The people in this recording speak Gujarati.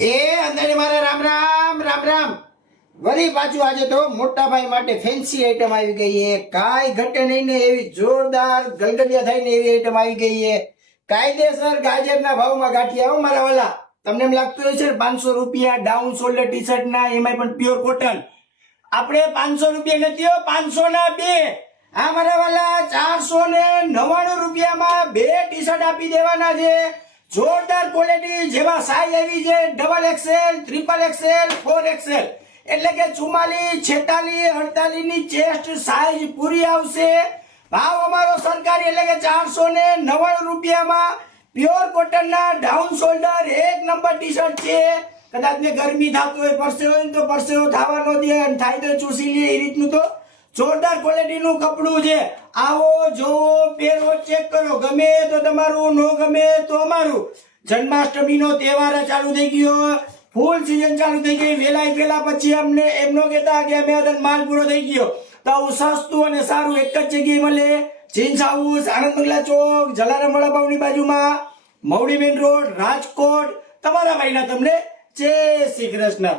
એ અંદર મારા રામ રામ રામ રામ. વળી પાછું આજે તો મોટા ભાઈ માટે ફેન્સી આઈટમ આવી ગઈ છે. કાંઈ ઘટે નહીં ને એવી જોરદાર ગલગલિયા થાય ને એવી આઈટમ આવી ગઈ છે. કાયદેસર ગાજરના ભાવમાં ગાંઠિયા હો મારા વાલા. તમને એમ લાગતું હશે ને 500 રૂપિયા ડાઉન શોલ્ડર ટી શર્ટ ના, એમાંય પણ પ્યોર કોટન. આપણે 500 રૂપિયા નથી હો, 500 ના 2. હા મારા વાલા, 499 રૂપિયામાં 2 ટી શર્ટ આપી દેવાના છે. જોરદાર ક્વોલિટી, જેમાં સાઈઝ આવી છે double XL, triple XL, 4XL. એટલે કે 44, 46, 48 ની ચેસ્ટ સાઈઝ પૂરી આવશે. ભાવ અમારો સરકારી એટલે કે 499 રૂપિયામાં પ્યોર કોટન ના down shoulder 1 number T shirt છે. કદાચ ને ગરમી થતું હોય, પરસેવો હોય તો પરસેવો થવા ન દે, અને થાય તો ચૂસી લે એ રીતનું તો જોરદાર ક્વોલિટી નું કપડું છે. આવો જોવો, પહેરો, ચેક કરો. ગમે તો તમારું, નો ગમે તો અમારું. જન્માષ્ટમી નો તહેવાર ચાલુ થઈ ગયો, ફૂલ સીઝન ચાલુ થઈ ગઈ. વેલા પછી અમને એમ નો કહેતા કે અમે માલ પૂરો થઈ ગયો. તો આવું સસ્તું અને સારું એક જ જગ્યાએ મળે. જીન્સ હાઉસ, આનંદ બંગલા ચોક, જલારામ વડાપાવની બાજુમાં, મવડી મેન રોડ, રાજકોટ. તમારા ભાઈના તમને જય શ્રી કૃષ્ણ.